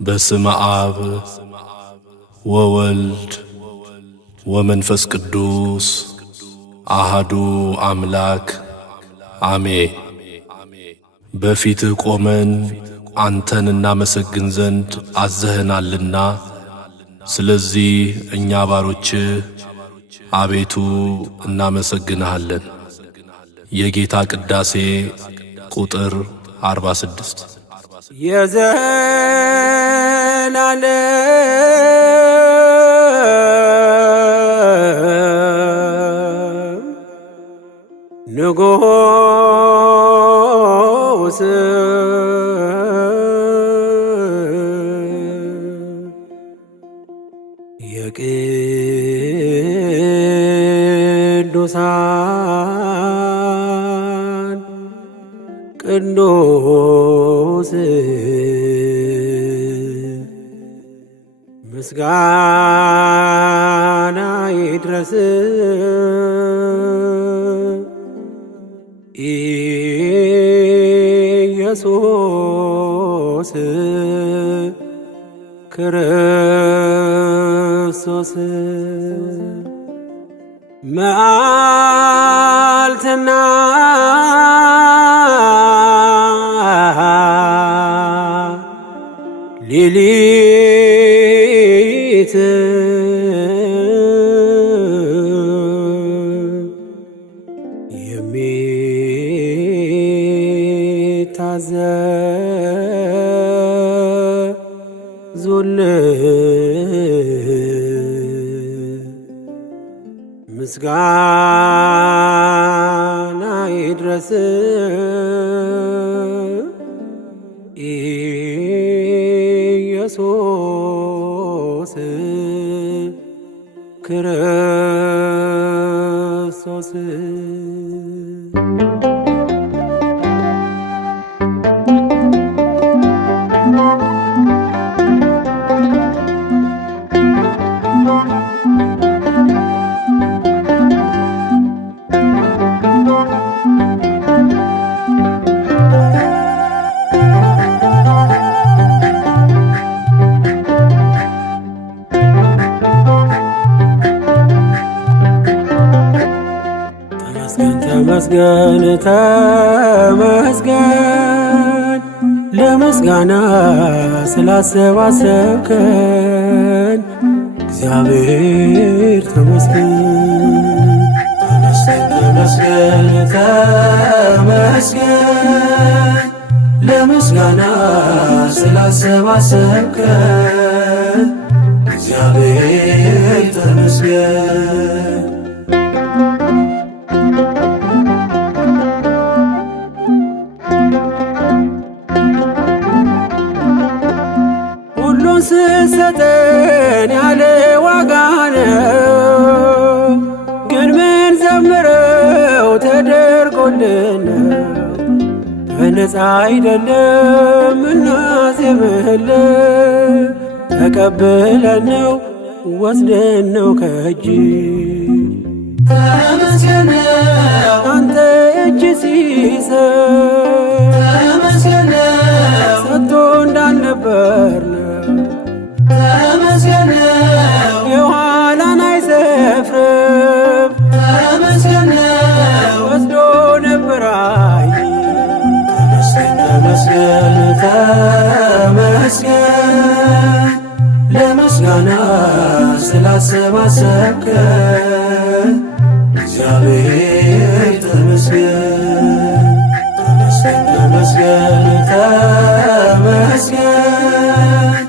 በስመ አብ ወወልድ ወመንፈስ ቅዱስ አሃዱ አምላክ አሜን። በፊትህ ቆመን አንተን እናመሰግን ዘንድ አዘህናልና፣ ስለዚህ እኛ ባሮችህ አቤቱ እናመሰግንሃለን። የጌታ ቅዳሴ ቁጥር 46 የዘላለም ንጉሥ የቅዱሳን ቅዱስ ምስጋና ይድረስ ኢየሱስ ክርስቶስ። መዓልትና ሌሊት የሚታዘዙልህ ምስጋና ይድረስ ኢየሱስ ክርስቶስ። ተመስገን ተመስገን ለምስጋና ስላሰባሰብከን እግዚአብሔር ተመስገን። ተመስገን ተመስገን ለምስጋና ስላሰባሰብከን እግዚአብሔር ተመስገን። ሁሉን ስትሰጠን ያለ ዋጋ ነው፣ ግን ምን ዘምረው ተደርጎልን በነፃ አይደለም እናዜምልህ። ተቀብለን ነው ወስደን ነው ከእጅ ተመስገን አንተ እጅ ሲሰጥ ተመስገን ሰጥቶ እንዳልነበር ተመስገን የኋላን አይሰፍርም ተመስገን ወስዶ ነበር አይ ተመስገን ተመስገን ለምስጋና ስላሰባሰብከን እግዚአብሔር ተመስገን። ተመስገን ተመስገን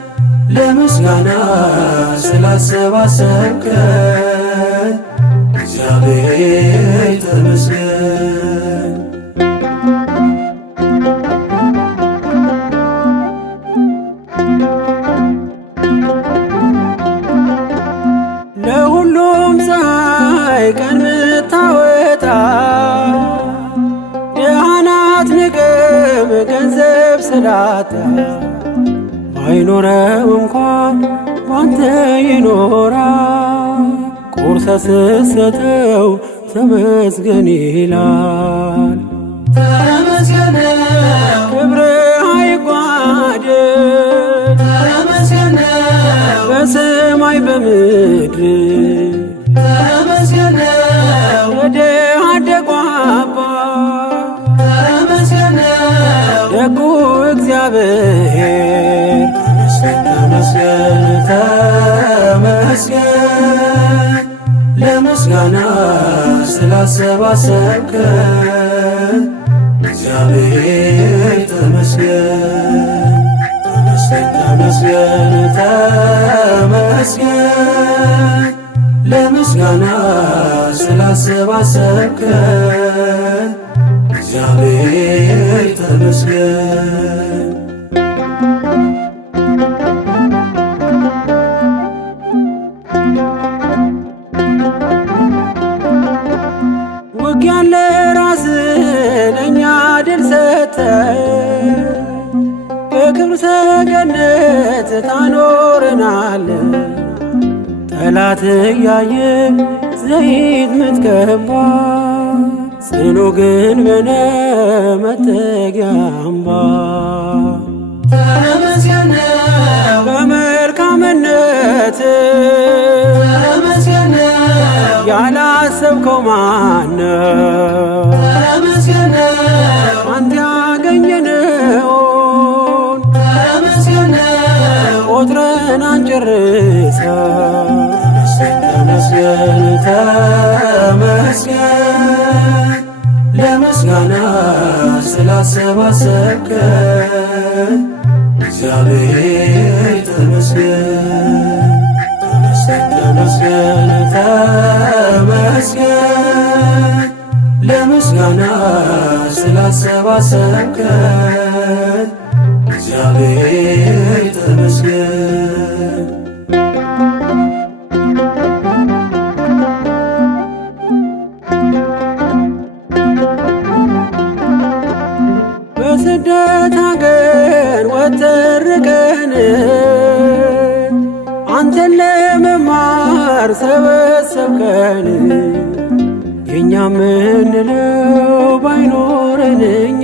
ለምስጋና ስላሰባሰብከን እግዚአብሔር ተመስገን። ለሁሉም ፀሐይ ቀን ምታወጣ ድሃን አትንቅም ገንዘብ ስላጣ ባይኖረው እንኳን ባንተ ይኖራል። ቆርሰህ ስትሰጠው ተመስገን ይላል። ተመስገን ክብርህ አይጓደል በሰማይ በምድር ተመስገን ነው የድሃ አደጉ አባት ተመስገን ነው ደጉ እግዚአብሔር ተመስገን ተመስገን ለምስጋና ስላሰባሰብከን እግዚአብሔር ተመስገን ተመስገን ተመስገን ለምስጋና ስላሰባሰብከን እግዚአብሔር ተመስገን ውጊያን ለራስህ ለእኛ ድል ሰጠህ በክብር ሰገነት ታኖረናለህ ጠላት እያየ ዘይት ምትቀባ ጽኑ ግንብ ነህ መጠጊያ አምባ ተመስገን ነው በመልካምነት ተመስገን ነው ያላሰብከው ማነው? ተመስገን ነው አንተ ያገኘነውን ተመስገን ነው ቆጥረን አንጨርሰው። ተመስገን ተመስገን ለምስጋና ስላሰባሰብከን እግዚአብሔር ተመስገን ተመስገን ተመስገን ለምስጋና ስላሰባሰብከን እግዚአብሔር ተመስገን በስደት አገር ወተርቀን አንተን ለመማር ሰበሰብከን የእኛ ምንለው ባይኖረን እኛ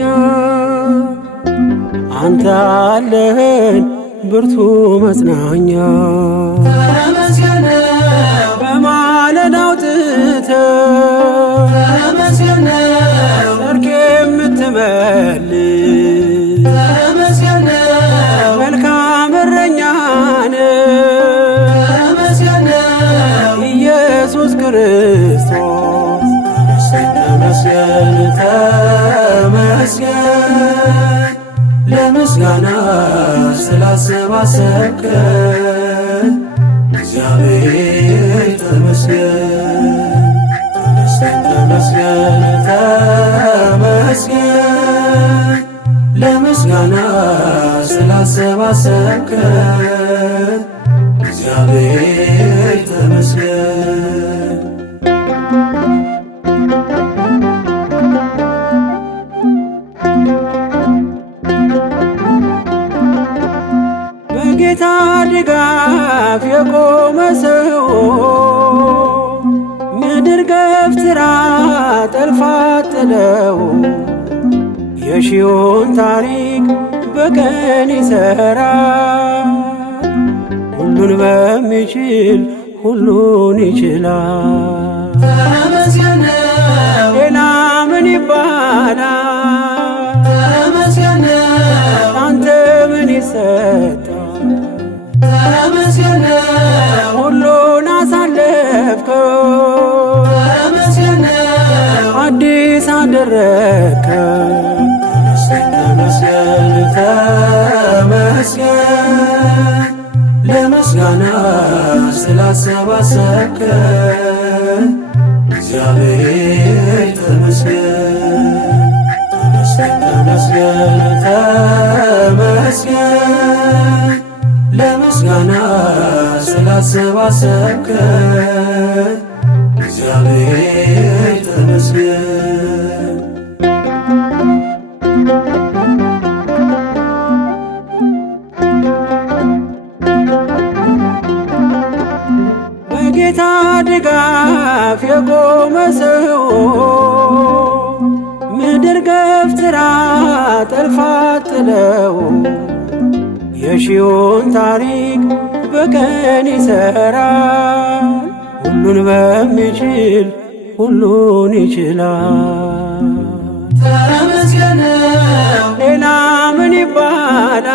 አንተ አለህን ብርቱ መጽናኛ ተመስገን ነው በማለዳ አውጥተህ ተመስገን ነው ሰርክ የምትመልስ ተመስገን ነው መልካም እረኛ ነህ ተመስገን ነው ኢየሱስ ክርስቶስ ተመስገን ተመስገን ለምስጋና ስላሰባሰብከን እግዚአብሔር ተመስገን ተመስገን ተመስገን ለምስጋና ስላሰባሰብከን እግዚአብሔር ተመስገን በጌታ ድጋፍ የቆመ ሰው ምድር ገፍትራ ጠልፋ ጥለው የሺውን ታሪክ በቀን ይሠራ ሁሉን በሚችል ሁሉን ይችላል። ተመስገን ነው ሌላ ምን ይባላል? ተመስገን ነው አንተ ምን ይሰጣል? ተመስገን ነው ሁሉን አሳለፍከው ተመስገን ነው አዲስ አደረግከው። ተመስገን ተመስገን ለምስጋና ስላሰባሰብከን እግዚአብሔር ተመስገን ተመስገን ተመስገን ለምስጋና ስላሰባሰብከን እግዚአብሔር ተመስገን በጌታ ድጋፍ የቆመ ሰው ምድር ገፍትራ ጠልፋ ጥለው የሺውን ታሪክ በቀን ይሠራል። ሁሉን በሚችል ሁሉን ይችላል። ተመስገን ነው ሌላ ምን ይባላል?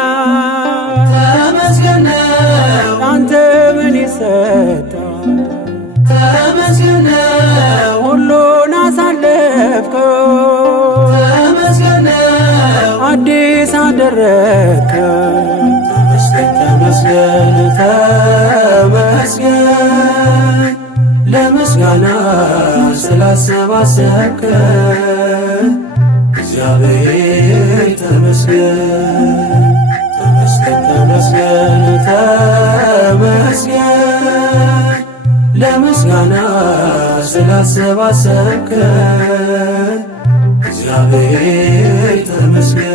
ተመስገን ነው አንተ ምን ይሰጣል? ተመስገን ነው ሁሉን አሳለፍከው፣ ተመስገን ነው አዲስ አደረግከው። ተመስገን ተመስገን ለምስጋና ስላሰባሰብከን እግዚአብሔር ተመስገን። ተመስገን ተመስገን ተመስገን ለምስጋና ስላሰባሰብከን እግዚአብሔር ተመስገን።